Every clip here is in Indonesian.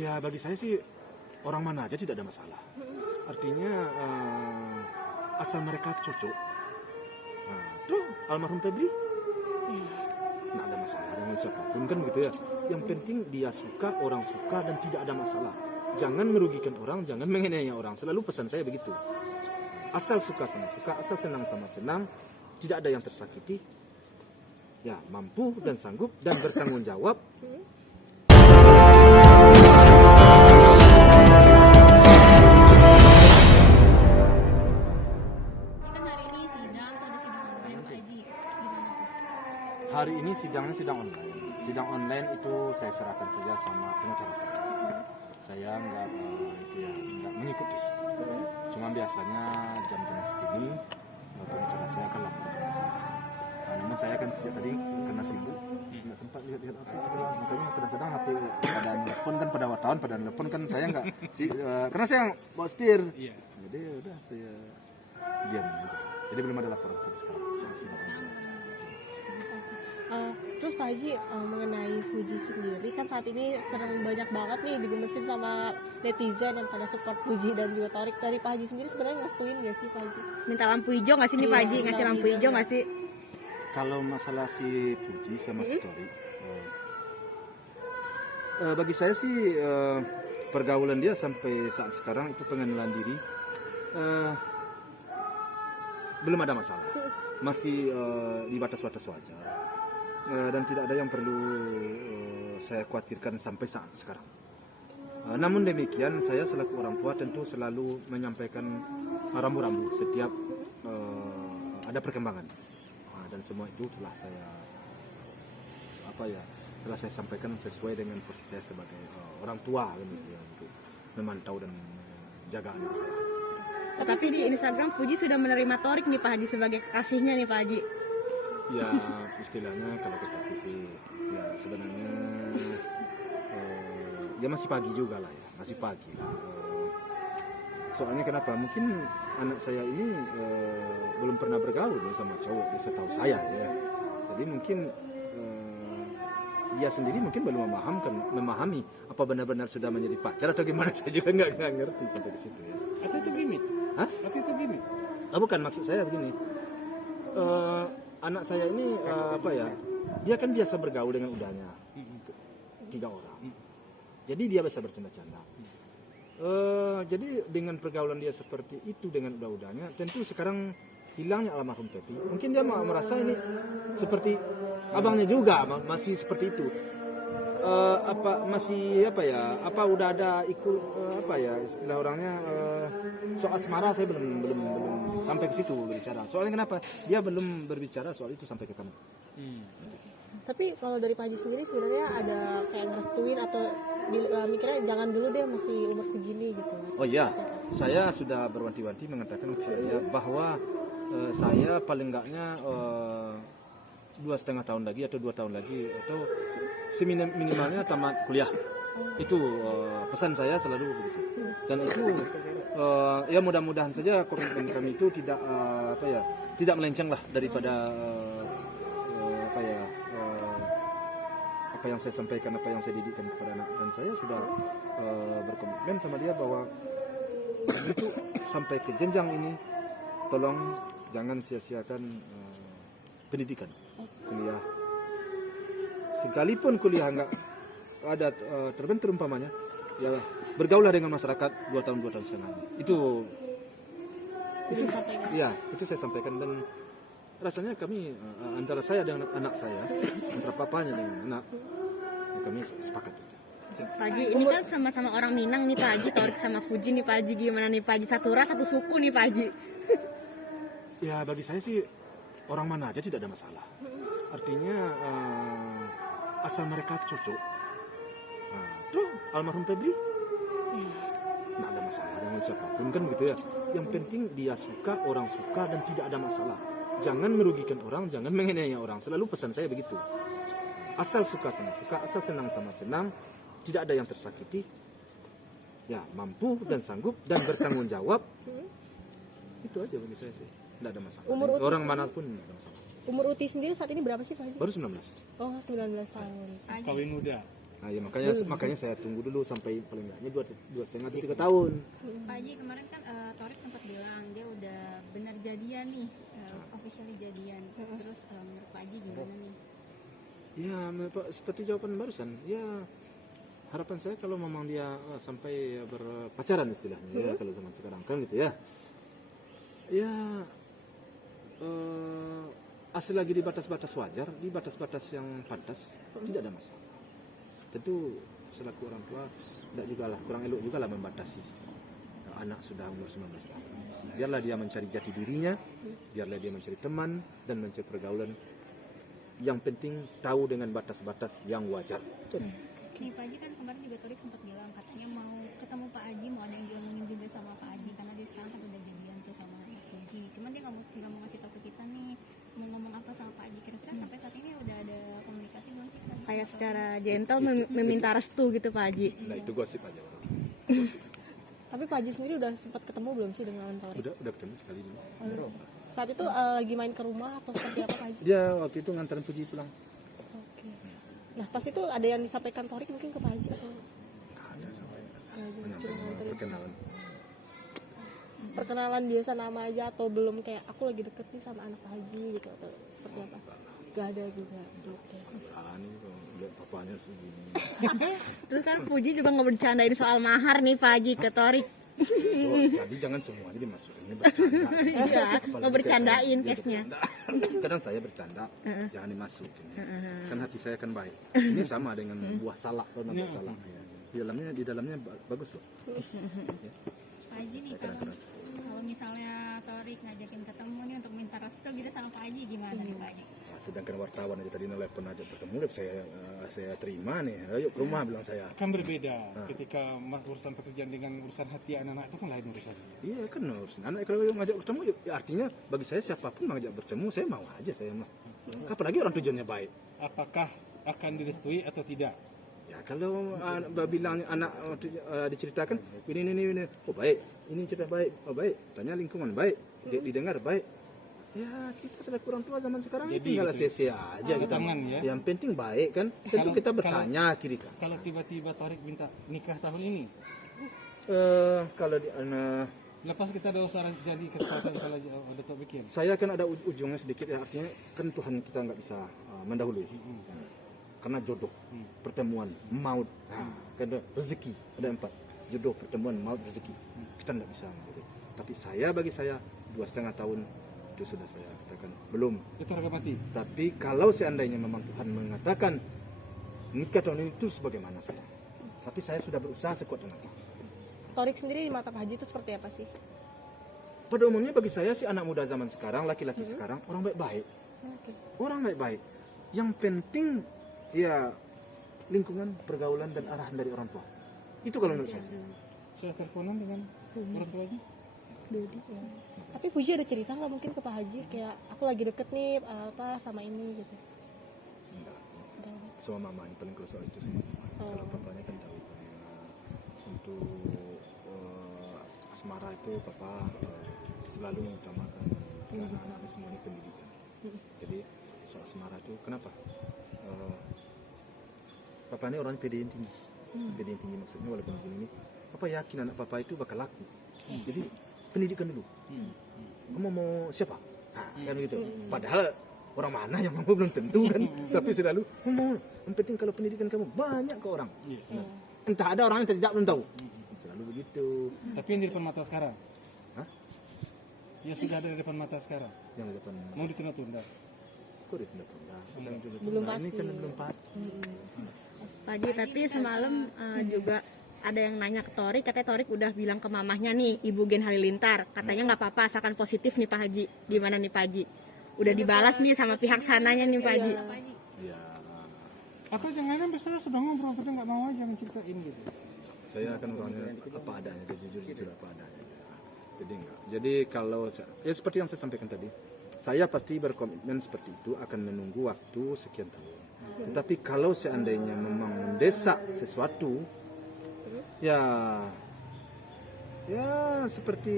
Ya bagi saya sih orang mana aja tidak ada masalah. Artinya asal mereka cocok. Nah, tuh almarhum Febri nggak ada masalah dengan siapapun kan gitu ya. Yang penting dia suka, orang suka dan tidak ada masalah. Jangan merugikan orang, jangan menganiaya orang. Selalu pesan saya begitu. Asal suka sama suka, asal senang sama senang, tidak ada yang tersakiti. Ya mampu dan sanggup dan bertanggung jawab. Hari ini sidangnya sidang online. Sidang online itu saya serahkan saja sama pengacara saya. Saya nggak mengikuti. Cuma biasanya jam-jam segini pengacara saya akan laporkan ke saya. Namun saya kan sejak tadi karena sibuk nggak sempat lihat-lihat apa sekarang. Makanya kadang-kadang HP pada nelpon kan, pada wartawan pada nelpon kan saya nggak karena saya bawa setir. Jadi udah saya diam aja. Jadi belum ada laporan sampai sekarang. Terus Pak Haji, mengenai Fuji sendiri kan saat ini sering banyak banget nih digemesin sama netizen yang pada support Fuji dan juga Torik. Dari Pak Haji sendiri sebenarnya ngerestuin gak sih Pak Haji? Minta lampu hijau nggak sih nih Pak Haji? Ngasih lampu hijau nggak sih? Kalau masalah si Fuji sama si Torik, bagi saya sih pergaulan dia sampai saat sekarang itu pengenalan diri belum ada masalah, masih di batas-batas wajar. Dan tidak ada yang perlu saya khawatirkan sampai saat sekarang. Namun demikian saya selaku orang tua tentu selalu menyampaikan rambu-rambu setiap ada perkembangan. Dan semua itu telah saya sampaikan sesuai dengan posisi saya sebagai orang tua gitu ya, untuk memantau dan menjaga anak saya. Tapi di Instagram Fuji sudah menerima Torik nih Pak Haji sebagai kekasihnya nih Pak Haji. Ya istilahnya kalau kekasih sih ya sebenarnya ya masih pagi juga lah ya, masih pagi. Soalnya kenapa? Mungkin anak saya ini belum pernah bergaul nih sama cowok, dia setahu saya ya. Jadi mungkin dia sendiri mungkin belum memahami apa benar-benar sudah menjadi pacar atau gimana, saya juga nggak ngerti sampai ke situ ya. Atau itu gimmick? Hah? Atau itu gimmick? Bukan, maksud saya begini. Anak saya ini dia kan biasa bergaul dengan udahnya 3 orang. Jadi dia bisa bercanda-canda. Jadi dengan pergaulan dia seperti itu dengan udah-udahnya, tentu sekarang hilangnya almarhum Pepi. Mungkin dia merasa ini seperti abangnya juga, masih seperti itu. Apa udah ada ikut istilah orangnya soal asmara, saya belum sampai ke situ berbicara. Soalnya kenapa? Dia belum berbicara soal itu sampai ke kami. Tapi kalau dari Pak Haji sendiri sebenarnya ada kayak ngerestuin atau mikirnya jangan dulu deh, masih umur segini gitu. Oh iya, saya sudah berwanti-wanti mengatakan kepada dia bahwa saya paling enggaknya 2,5 tahun lagi atau 2 tahun lagi atau minimalnya tamat kuliah. Itu pesan saya selalu begitu. Dan itu ya mudah-mudahan saja komitmen kami itu tidak melenceng lah daripada apa yang saya sampaikan, apa yang saya didikkan kepada anak. Dan saya sudah berkomitmen sama dia bahwa begitu sampai ke jenjang ini, tolong jangan sia-siakan pendidikan, kuliah. Sekalipun kuliah nggak ada terbentur umpamanya, ya bergaulah dengan masyarakat 2 tahun setengah. Itu saya sampaikan. Dan rasanya kami antara saya dengan anak saya, antara papanya dengan anak, kami sepakat. Pak Haji, ini kan sama-sama orang Minang nih Pak Haji, Torik sama Fuji nih Pak Haji, gimana nih Pak Haji? Satu ras, satu suku nih Pak Haji. Ya bagi saya sih orang mana aja tidak ada masalah. Artinya asal mereka cocok. Nah, tuh almarhum Febri nggak ada masalah dengan siapapun kan gitu ya. Yang penting dia suka, orang suka dan tidak ada masalah. Jangan merugikan orang, jangan menganiaya orang. Selalu pesan saya begitu. Asal suka sama suka, asal senang sama senang, tidak ada yang tersakiti. Ya mampu dan sanggup dan bertanggung jawab. Itu aja bagi saya sih. Tidak ada masalah. Orang manapun tidak ada masalah. Umur Uti sendiri saat ini berapa sih Pak Haji? Baru 19. Oh 19 tahun. Kawin muda. Nah, ya makanya saya tunggu dulu sampai paling enggaknya 2,5 3 tahun. Pak Haji kemarin kan Torik sempat bilang dia udah benar jadian nih, officially jadian. Terus menurut Pak Haji gimana nih? Ya, seperti jawaban barusan. Ya, harapan saya kalau memang dia sampai berpacaran istilahnya, ya kalau zaman sekarang kan gitu ya. Ya, asal lagi di batas-batas wajar, di batas-batas yang pantas, tidak ada masalah. Tentu selaku orang tua tidak juga lah, kurang elok juga lah membatasi anak sudah umur 19 tahun. Biarlah dia mencari jati dirinya, biarlah dia mencari teman dan mencari pergaulan. Yang penting tahu dengan batas-batas yang wajar. Nih Pak Haji kan kemarin juga Torik sempat bilang katanya mau ketemu Pak Haji, mau ada yang diomongin juga sama Pak Haji karena dia sekarang kan udah jadian tuh sama Fuji. Cuman dia nggak mau ngasih tahu ke kita nih mau ngomong apa sama Pak Haji. Kira-kira sampai saat ini udah ada komunikasi belum sih Pak Haji? Kayak secara gentle meminta restu gitu Pak Haji. Nah itu gosip aja. Tapi Pak Haji sendiri udah sempat ketemu belum sih dengan Torik? Udah ketemu sekali dulu. Saat itu lagi main ke rumah atau seperti apa Pak Haji? Dia waktu itu nganterin Puji pulang. Oke. Nah pas itu ada yang disampaikan Torik mungkin ke Pak Haji atau? Nggak ada sampai. Cuma Cuma nganterin. perkenalan. Perkenalan biasa nama aja atau belum kayak aku lagi deket nih sama anak Pak Haji gitu atau seperti apa? Gak ada juga. Oke. Nih kalau lihat papanya segini. Terus kan Fuji juga ngebercandain soal mahar nih Pak Haji ke Torik. Jadi jangan semuanya dimasukin ini bercanda. Iya, Apalagi ngebercandain dia case-nya. bercanda. Kadang saya bercanda, jangan dimasukin. Ya. Kan hati saya kan baik. Ini sama dengan buah salak atau buah salak. Ya. Di dalamnya bagus loh. Pak Haji nih kalau misalnya Torik ngajakin ketemu nih untuk minta restu gitu sama Pak Haji gimana nih Pak Haji? Sedangkan wartawan aja tadi nelpon aja bertemu, saya terima nih. Ayo ke rumah bilang saya. Kan berbeda ketika urusan pekerjaan dengan urusan hati anak-anak itu kan lain urusan. Iya kan urusan anak kalau ngajak bertemu ya artinya bagi saya siapapun ngajak bertemu saya mau aja saya mah. Apalagi orang tujuannya baik. Apakah akan direstui atau tidak? Ya kalau bilang anak diceritakan ini oh baik, ini cerita baik, oh baik, tanya lingkungan baik, didengar baik. Ya kita selaku orang tua zaman sekarang Jadi, tinggal gitu. sia-sia aja kita. Tangan, ya. Yang penting baik kan. Tentu kita bertanya kiri kan. Kalau tiba-tiba Torik minta nikah tahun ini, Kalau di lepas kita ada usaha jadi kesempatan kalau ada tak bikin. saya kan ada ujungnya sedikit ya, artinya kan Tuhan kita nggak bisa mendahului. Karena jodoh, pertemuan, maut, kan ada rezeki, ada 4 jodoh, pertemuan, maut, rezeki. Kita nggak bisa mendahului. Tapi bagi saya 2,5 tahun itu sudah saya katakan belum. Itu harga mati. Tapi kalau seandainya memang Tuhan mengatakan nikah tahun ini itu sebagaimana saya. Tapi saya sudah berusaha sekuat tenaga. Torik sendiri di mata Pak Haji itu seperti apa sih? Pada umumnya bagi saya sih anak muda zaman sekarang, laki-laki sekarang orang baik-baik. Oke. Orang baik-baik. Yang penting ya lingkungan, pergaulan dan arahan dari orang tua. Itu kalau menurut saya. Sudah teleponan dengan orang tuanya? Tapi Fuji ada cerita nggak mungkin ke Pak Haji kayak aku lagi deket nih sama ini gitu? Enggak. Sama mama yang paling close soal itu sama mama. Kalau papanya kan tahu. Untuk asmara itu papa selalu mengutamakan anak-anak semuanya pendidikan. Jadi soal asmara itu kenapa? Papa ini orang PD yang tinggi. PD yang tinggi maksudnya walaupun begini, papa yakin anak papa itu bakal laku. Jadi pendidikan dulu. Kamu mau siapa? Kan gitu. Padahal orang mana yang mampu belum tentu kan. Tapi selalu mau. Yang penting kalau pendidikan kamu banyak ke orang. Entah ada orang yang tidak belum tahu. Selalu begitu. Tapi yang di depan mata sekarang? Hah? Ya sudah ada di depan mata sekarang. Yang di depan. Mau ditunda-tunda? Kok ditunda-tunda? Belum pasti. Ini kan belum pasti. Pak Haji tapi semalam juga ada yang nanya ke Torik, katanya Torik udah bilang ke mamahnya nih, Ibu Gen Halilintar, katanya nggak apa-apa asalkan positif nih Pak Haji. Gimana nih Pak Haji? Udah dibalas nih sama pihak sananya nih Pak Haji. Ya, Apa jangan-jangan besar sudah ngobrol tapi nggak mau aja menceritain gitu? saya akan orangnya apa adanya, jujur apa adanya. Jadi enggak. Jadi kalau ya seperti yang saya sampaikan tadi, saya pasti berkomitmen seperti itu akan menunggu waktu sekian tahun. Tetapi kalau seandainya memang mendesak sesuatu, ya seperti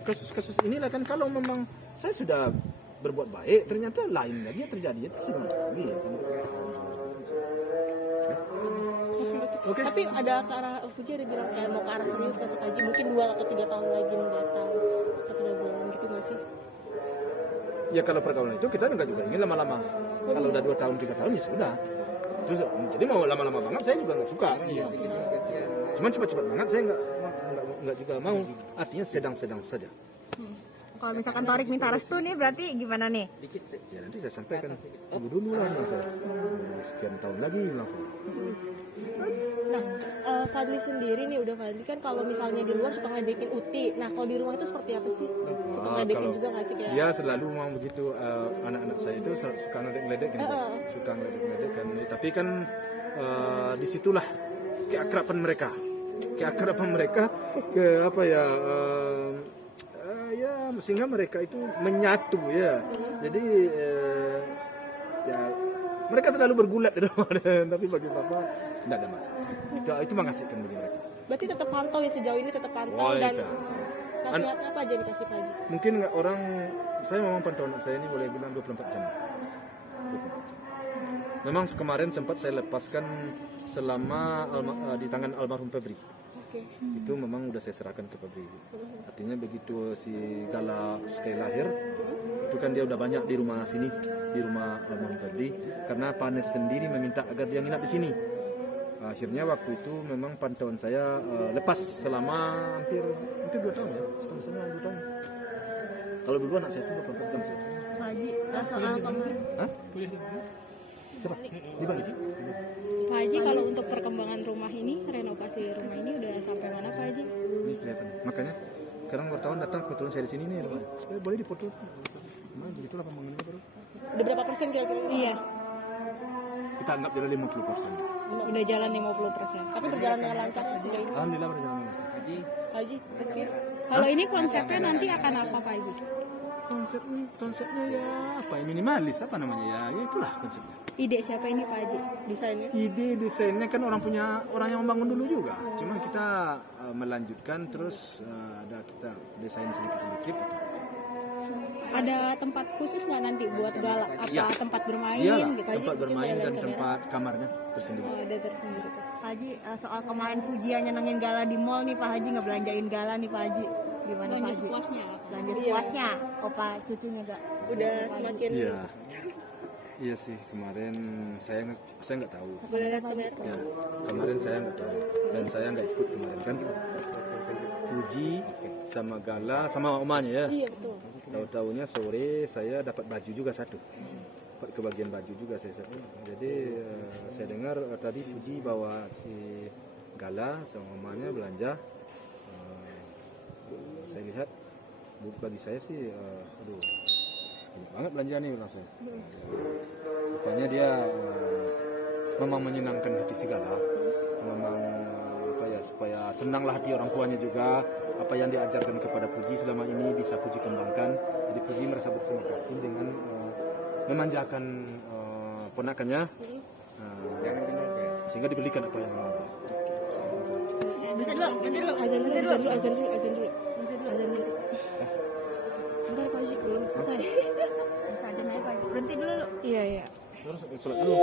kasus-kasus inilah kan, kalau memang saya sudah berbuat baik ternyata lain lagi yang terjadi itu sudah lagi. Oke. Tapi ada ke arah Fuji ada bilang kayak mau ke arah serius masuk haji mungkin 2 atau 3 tahun lagi mendatang. Tetap ada bulan gitu nggak sih? Ya kalau pergaulan itu kita nggak juga ingin lama-lama. Kalau udah 2 tahun 3 tahun ya sudah. Terus jadi mau lama-lama banget saya juga nggak suka. Cuman cepat-cepat banget saya nggak juga mau. Artinya sedang-sedang saja. Kalau misalkan Torik minta restu nih berarti gimana nih? Ya nanti saya sampaikan tunggu dulu lah bilang saya. Sekian tahun lagi bilang saya. Nah, Fadli sendiri nih udah Fadli kan kalau misalnya di luar suka ngedekin Uti. Nah, kalau di rumah itu seperti apa sih? Suka ngedekin Kalau juga nggak sih kayak? dia selalu memang begitu, anak-anak saya itu suka ngeledek gitu. Suka ngeledek kan. Tapi kan disitulah keakraban mereka ke apa ya, ya sehingga mereka itu menyatu ya. Jadi ya mereka selalu bergulat di rumah, tapi bagi papa tidak ada masalah. Itu mengasihkan bagi mereka. Berarti tetap pantau ya sejauh ini tetap pantau Oh, dan iya. nasihatnya apa aja dikasih Pak Haji? Mungkin nggak orang, saya memang pantau anak saya ini boleh bilang 24 jam. 24 jam. Memang kemarin sempat saya lepaskan selama di tangan almarhum Febri. Oke. Itu memang udah saya serahkan ke Febri. Artinya begitu si Gala sekali lahir, itu kan dia udah banyak di rumah sini, di rumah almarhum Febri, karena Panes sendiri meminta agar dia nginap di sini. Akhirnya waktu itu memang pantauan saya lepas selama hampir 2 tahun ya, setengah 2 tahun. Kalau dulu anak saya itu 24 jam saya. Pak Haji, soal kemarin. Hah? Siapa? Di Bali. Pak Haji, kalau untuk perkembangan rumah ini, renovasi rumah ini udah sampai mana Pak Haji? Ini kelihatan. Makanya sekarang wartawan datang kebetulan saya di sini nih. Boleh dipoto. Nah, begitulah pembangunannya baru. Udah berapa persen kira-kira? Iya, Kita anggap jalan 50%. udah jalan 50%. Tapi berjalan dengan lancar ya sejauh ini. Alhamdulillah berjalan. Pak Haji, betul. Kalau ini konsepnya nanti akan apa Pak Haji? Konsepnya ya apa ya, minimalis apa namanya ya itulah konsepnya. Ide siapa ini Pak Haji? Desainnya. Ide desainnya kan orang yang membangun dulu juga. Cuma kita melanjutkan terus ada kita desain sedikit-sedikit. Ada tempat khusus nggak nanti buat galak? Apa Iya. tempat bermain Iyalah, gitu? tempat bermain dan tempat kamarnya tersendiri. Oh, ada tersendiri tuh. Pak Haji, soal kemarin Fujian nyenengin Gala di mall nih Pak Haji, ngebelanjain Gala nih Pak Haji. Gimana Pak Belanja Haji? sepuasnya. Belanja sepuasnya. Opa cucunya gak? Udah semakin Iya. Iya sih, kemarin saya nggak tahu. boleh lihat pamer. Ya, kemarin saya nggak tahu dan saya nggak ikut kemarin kan. Puji sama Gala sama omanya ya. Iya betul. Tahu-taunya sore saya dapat baju juga satu. Dapat kebagian baju juga saya satu. Jadi saya dengar tadi Puji bawa si Gala sama omanya belanja. Saya lihat bagi saya sih aduh banyak banget belanja nih bilang saya. Rupanya dia memang menyenangkan hati si Gala. Memang apa ya, supaya senanglah hati orang tuanya juga, apa yang diajarkan kepada Puji selama ini bisa Puji kembangkan. Jadi Puji merasa berterima kasih dengan memanjakan ponakannya, sehingga dibelikan apa yang mau. Azan dulu. Azan dulu. Bentar Pak Haji, belum selesai. Bisa aja naik Pak Haji. Berhenti dulu lu. Iya, iya. Terus sholat dulu.